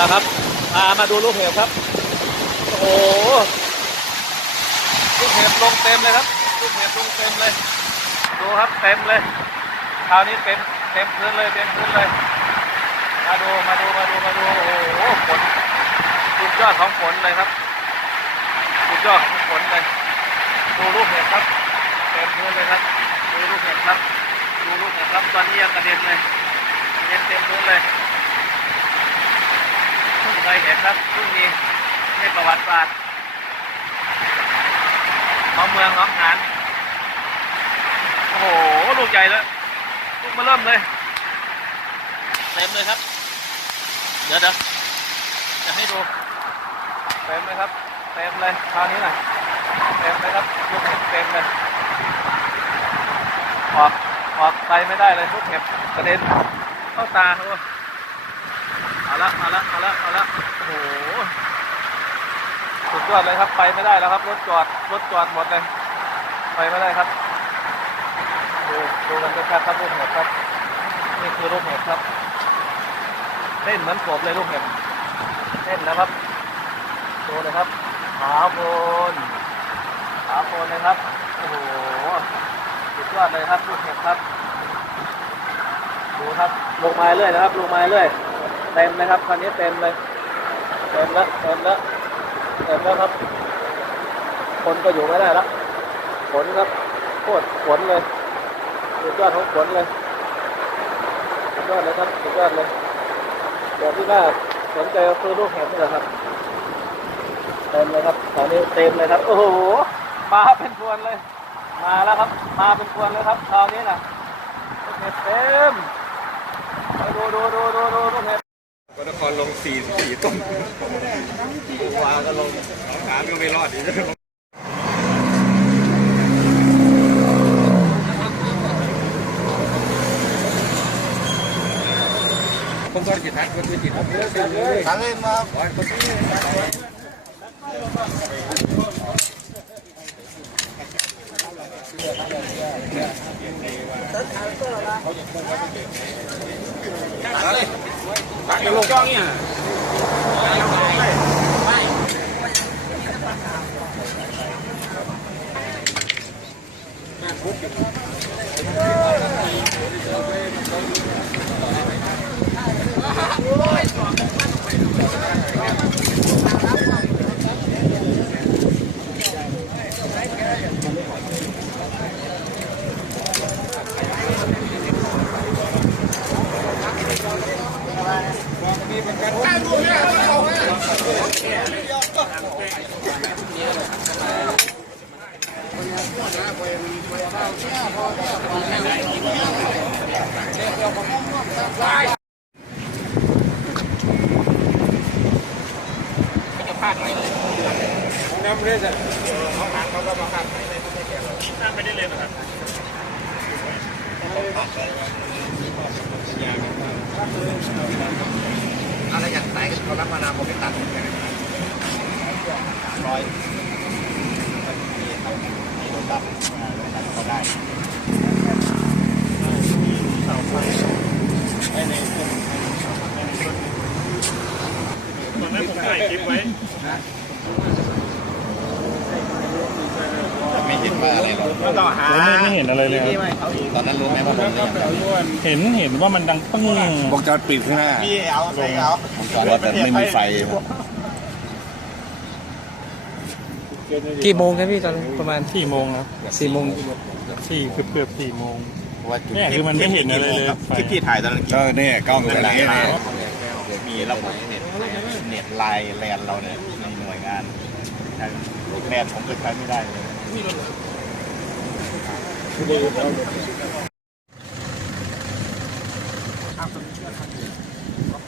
ละครับมาดูลูกเห็บครับโอ้โหลูกเห็บลงเต็มเลยครับลูกเห็บลงเต็มเลยดูครับเต็มเลยคราวนี้เต็มพื้นเลยเต็มพื้นเลยมาดูโอ้โหฝนสุดยอดของฝนเลยครับสุดยอดของฝนเลยดูลูกเห็บครับเต็มพื้นเลยครับดูลูกเห็บครับดูลูกเห็บครับตอนนี้ยังกระเด็นเลยเต็มพื้นเลยเพิ่งเคยเห็นครับเพิ่งมีในประวัติศาสตร์ของเมืองหนองหานโอ้โหลูกใหญ่เลยลูกมาเริ่มเลยเต็มเลยครับเดี๋ยวจะให้ดูเต็มเลยครับเต็มเลยคราวนี้นะเต็มเลยครับลูกเห็บเต็มเลยออกไปไม่ได้เลยลูกเห็บกระเด็นเข้าตาครับเอาละโอ้โหสุดยอดเลยครับไปไม่ได้แล้วครับรถจอดหมดเลยไปไม่ได้ครับดูกันชัดๆครับลูกเห็บครับนี่คือลูกเห็บครับเต้นเหมือนกบเลยลูกเห็บเต้นนะครับดูเลยครับขาโคนเลยครับโอ้โหสุดยอดเลยครับลูกเห็บครับดูครับลงมาเรื่อยนะครับลงมาเรื่อยเต็มเลยครับคราวนี้เต็มเลยเต็มแล้วครับคนก็อยู่ไม่ได้แล้วฝนครับโคตรฝนเลยสุดยอดของฝนเลยสุดยอดเลยครับสุดยอดเลยเดี๋ยวที่น่าสนใจก็คือลูกเห็บนี่แหละครับเต็มเลยครับตอนนี้เต็มเลยครับโอ้โหมาเป็นพวนเลยมาแล้วครับมาเป็นพวนเลยครับคราวนี้นะลูกเห็บเต็มดูลูกเห็บก็นครลง4ต้นวาก็ลงขาก็ไม่รอดอีกคนซ้อนจิตทัศน์คนจิตทัศน์ทางเล่นมาคนที่ตักอยู่ลงจ้องเนี่ยน้ำเรื่อยๆเขาหางเขาก็มาขับน้ำไม่ได้เลยนะครับอะไรอย่างไรเขารับมานาผมไม่ตัดร้อยมีรถดับเขาได้เสาไฟในกลุ่มตอนนั้นผมถ่ายคลิปไว้ไม่เห็นว่าอะไรหรอกไม่เห็นอะไรเลยตอนนั้นรู้ไหมว่าผมเห็นว่ามันดังปึ้งวงจรปิดข้างหน้าว่าแต่ไม่มีไฟกี่โมงครับพี่ตอนประมาณ4 โมงครับ4 โมงเกือบ4 โมงเนี่ยคือมันไม่เห็นอะไรเลยที่ถ่ายตอนนั้นเนี่ยกล้องอะไรเนี่ยมีระบบเน็ตไลน์แลนเราเนี่ยในหน่วยงานแลนผมก็ใช้ไม่ได้เลย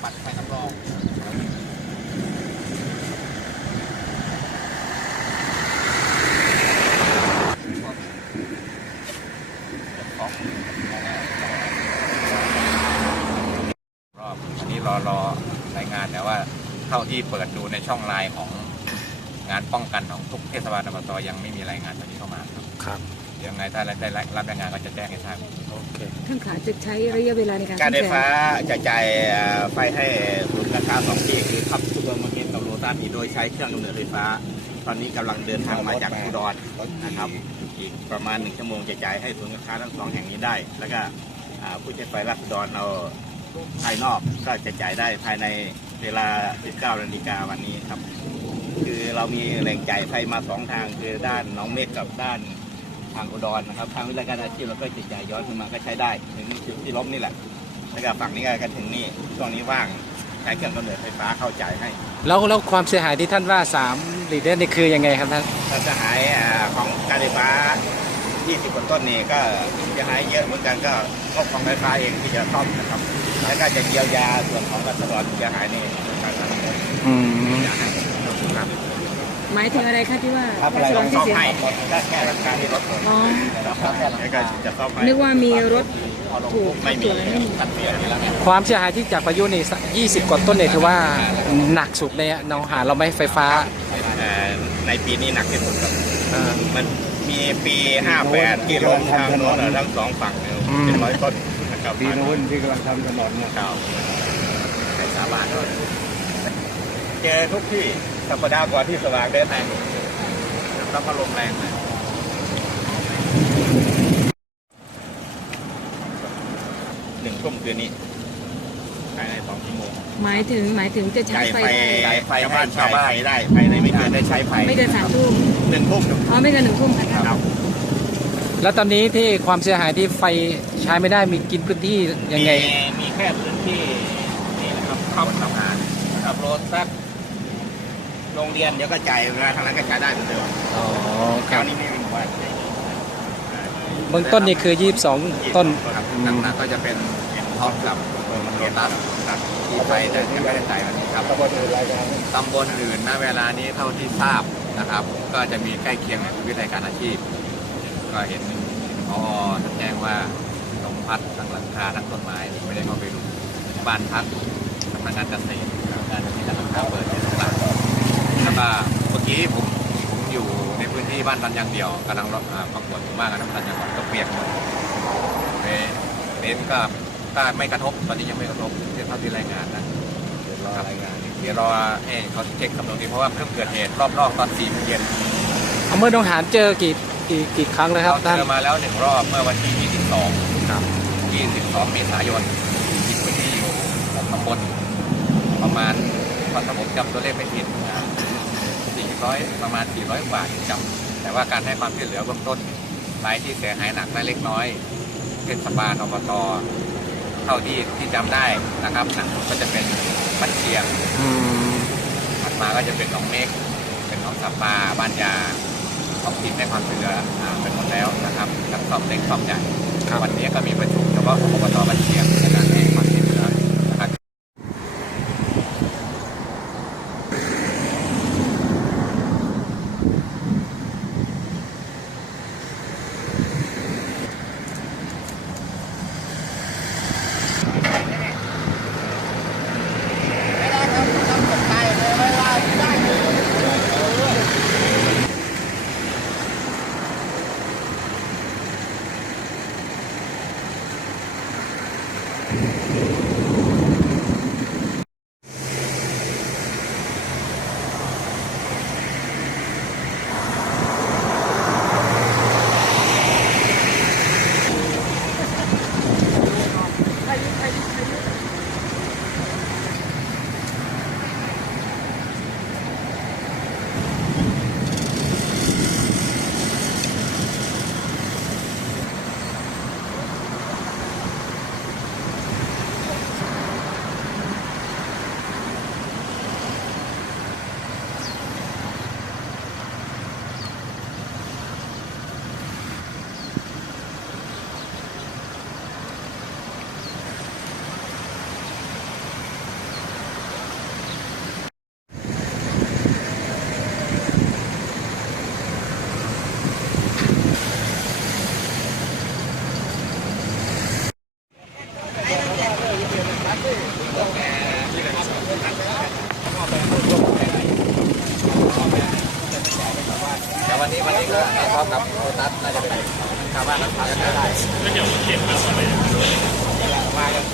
ปัดไฟสำรองอันนี้รอรายงานแต่ว่าเท่าที่เปิดดูในช่องไลน์ของงานป้องกันของทุกเทศบาลอบตยังไม่มีรายงานตัวนี้เข้ามาครับยังไงถ้าได้รับรายงานก็จะแจ้งให้ทราบท่านขาจะใช้ระยะเวลาในการไฟฟ้าจะจ่ายไฟให้ศูนย์ ราคา2ที่คือขับซูเปอร์มาร์เก็ตกับโลตัสนี่โดยใช้เครื่องกำเนิดไฟฟ้า ตอนนี้กำลังเดินทางมาจากอุดรนะครับอีกประมาณ1 ชั่วโมงจะจ่ายให้ศูนย์การค้าทั้ง2 แห่งนี้ได้ แล้วก็ผู้ใช้ไฟราษฎรเราภายนอกก็จะจ่ายได้ภายในเวลา 19 นาฬิกาวันนี้ครับคือเรามีแหล่งจ่ายไฟมา2 ทางคือด้านหนองเมฆกับด้านทางอุดรนะครับทางวิทยาการอาชีพเราก็จะจ่ายย้อนขึ้นมาก็ใช้ได้ถึงจุดที่ล้มนี่แหละแล้วก็ฝั่งนี้ก็ถึงนี่ช่วงนี้ว่างใช้เครื่องกำเนิดไฟฟ้าเข้าจ่ายให้ แล้วความเสียหายที่ท่านว่า3ลีดเดอร์นี่คือยังไงครับท่าน ถ้าจะหายของการไฟฟ้า 20 กว่าต้นนี่ก็จะหายเยอะเหมือนกันก็งบของไฟฟ้าเองที่จะซ่อมนะครับแล้วก็จะเยียวยาส่วนของรัฐบาลที่จะหายนี่ทางการเงิน ม จะให้ครับ หมายถึงอะไรคะที่ว่า ครับอะไร ส่วนที่ ซ่อม เสีย ให้ได้แค่ราคาที่ลดลง อ๋อ แล้วก็จะซ่อมให้ นึกว่ามีรถถูก ไม่มีตัดเสียนี่แล้วไง ความเสียหายที่จากพายุนี่20 กว่าต้นเนี่ยถือว่าหนักสุดเลยน้องหาเราไม่ไฟฟ้า ในปีนี้หนักที่สุดครับ อ่า มันมีปี 58 ที่ล้มทางโน้นทั้ง2 ฝั่งเนี่ยเป็น100 ต้นนะครับ ปีนู้นที่กำลังทำถนนเนี่ย ข่าวใครสาบานด้วยเจอทุกที่สัปดาห์ก่อนที่สว่างเดินทางแล้วก็ลมแรงเลย1 ทุ่มคืนนี้ภายใน2 ชั่วโมง หมายถึงจะใช้ไฟ ไฟบ้านชาวบ้านได้ภายในไม่เกินได้ใช้ไฟ ไม่เกิน3 ทุ่ม 1 ทุ่ม อ๋อไม่เกิน1 ทุ่มค่ะ ครับ แล้วตอนนี้ที่ความเสียหายที่ไฟใช้ไม่ได้มีกินพื้นที่ยังไง มีแค่พื้นที่นี่นะครับเข้าทำงานนะครับรถสักโรงเรียนเดี๋ยวก็จ่ายเวลาทางนั้นก็จ่ายได้เหมือนเดิม อ๋อค ครา รั ว บ นี้ไม่มีหมู่บ้าน เบื้องต้นนี่คือ22 ต้น ครับ หนักๆก็จะเป็นท็อปกับโลตัสที่ไปแต่ยังไม่ได้จ่ายวันนี้ครับตำบลอื่นณเวลานี้เท่าที่ทราบนะครับ ก็จะมีใกล้เคียงในวิทยาการอาชีพ ก็เห็นพอท่านแจ้งว่าลมพัดทั้งหลังคาทั้งต้นไม้ไม่ได้เข้าไปดูบ้านพักสำนักงานเกษตรการที่หลังคาเปิดในตลาดแล้วก็เมื่อกี้ผมอยู่ในพื้นที่บ้านตันยางเดี่ยวกำลังประกวดหมู่บ้านกันตันยางก็เปียกหมดเน้นก็ถ้าไม่กระทบตอนนี้ยังไม่กระทบเท่าที่รายงานนะเดี๋ยวรอให้เขาเช็คคำนวณดีเพราะว่าเพิ่งเกิดเหตุรอบตอน4 โมงเย็น เอาเมื่อน้องหานเจอกี่ครั้งแล้วครับ เรา ท่าน เจอมาแล้ว1 รอบเมื่อวันที่ 22 ครับ เมษายนที่พื้นที่อยู่6 ตำบลประมาณถ้าผมจำตัวเลขไม่ผิด400 ประมาณ 400 กว่าจำแต่ว่าการให้ความช่วยเหลือเบื้องต้นรายที่เสียหายหนักและเล็กน้อยเทศบาลอบตเท่าที่จำได้นะครับหนักสุดก็จะเป็นบ้านเชียง อืม ถัดมาก็จะเป็นหนองเมฆเป็นหนองสับปาบ้านยาท้องถิ่นให้ความช่วยเหลือเป็นหมดแล้วนะครับทั้งซ่อมเล็กซ่อมใหญ่วันนี้ก็มีประชุมเฉพาะอบตบ้านเชียงในการให้ความช่วยเหลือนะครับ แต่วันนี้ก็พร้อมกับโลตัสน่าจะเป็นชาวบ้านรักษากันได้ก็เดี๋ยวเก็บมาเลยมากัน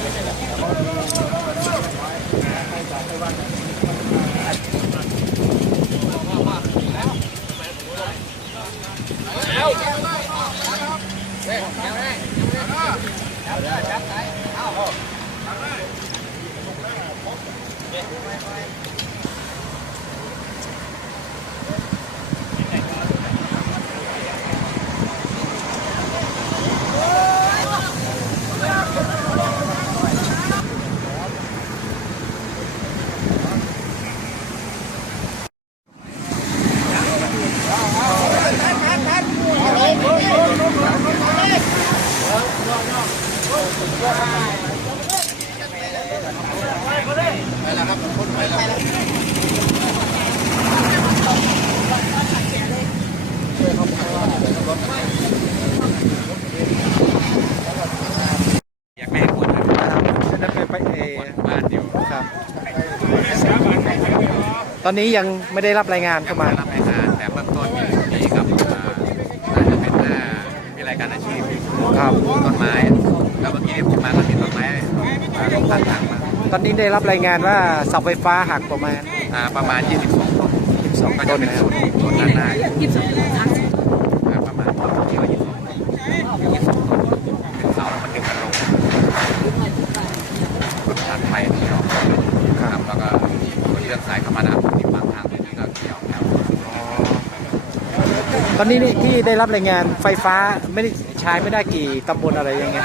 อยากไม่ให้ปวดนะครับ จะไปปวดบ้านอยู่ ครับ ตอนนี้ยังไม่ได้รับรายงาน ยั เข้าง ไม่ มา ได้รับรายงานแต่เบื้องต้นมีกับน่าจะเป็นหน้าวิรายการอาชีพ ครับ ต้นไม้แล้วเมื่อกี้ที่ผมมาก็มีต้นไม้ลงข้างทางมา ตอนนี้ได้รับรายงานว่าเสาไฟฟ้าหักประมาณ ประมาณ22ต้น 12 ก็ ต้ จะ น เป็น นะครั ส่ บ วนต้นด้านหน้า 22 30 ประมาณต้นที่ว่า22ต้นเป็นเสาแล้วมันดึงกันลงทางไฟที่ออกครับแล้วก็เรื่องสายคมนาคมที่บางทางที่ก็เกี่ยวแล้ว ตอนนี้นี่ที่ได้รับรายงานไฟฟ้าไม่ได้ใช้ไม่ได้กี่ตำบลอะไรยังไง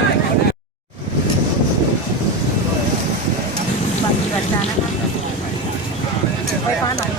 บางทีอาจารย์นะคะไฟฟ้าหนองห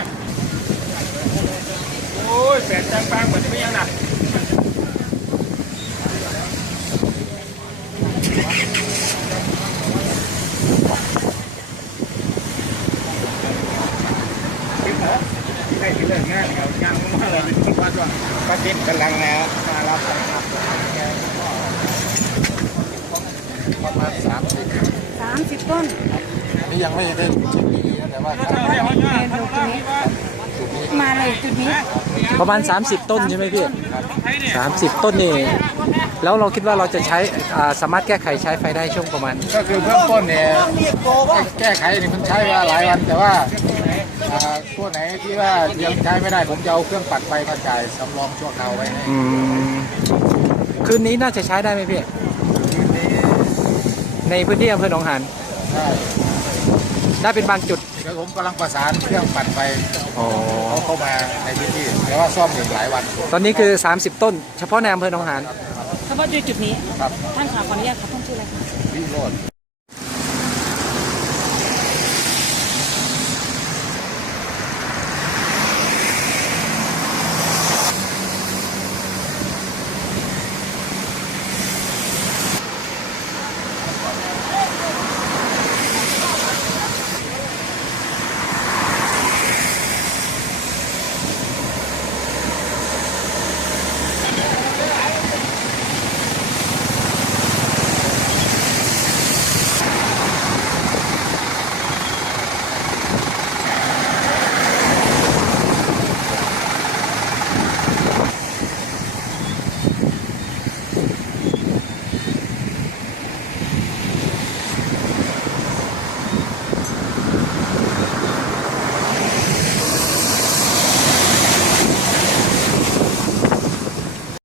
น โอ้ยแปดจังปังเหมือนไม่ยังหนัก ป้าจิ๊บกำลังแล้วมารับประมาณ30 ต้น นี่ยังไม่ได้เช็คดีๆแต่ว่า มาเลยจุดนี้ ประมาณ 30 ต้นใช่ไหมพี่ 30 ต้นนี่แล้วเราคิดว่าเราจะใช้สามารถแก้ไขใช้ไฟได้ช่วงประมาณ ก็คือเบื้องต้นเนี่ยแก้ไขนี่มันใช้เวลาหลายวันแต่ว่าตัวไหนที่ว่ายังใช้ไม่ได้ผมจะเอาเครื่องปัดไฟมาจ่ายสำรองชั่วคราวไว้ให้ คืนนี้น่าจะใช้ได้ไหมพี่ ในพื้นที่อำเภอหนองหาน ได้ ได้เป็นบางจุด เดี๋ยวผมกำลังประสานเครื่องปัดไฟ อ๋อ เขาเข้ามาในพื้นที่แต่ว่าซ่อมอยู่หลายวัน ตอนนี้คือ 30 ต้น เฉพาะในอำเภอหนองหาน เฉพาะจุดนี้ ครับ ท่านขาขออนุญาตครับท่านชื่ออะไรคะ วิโรจน์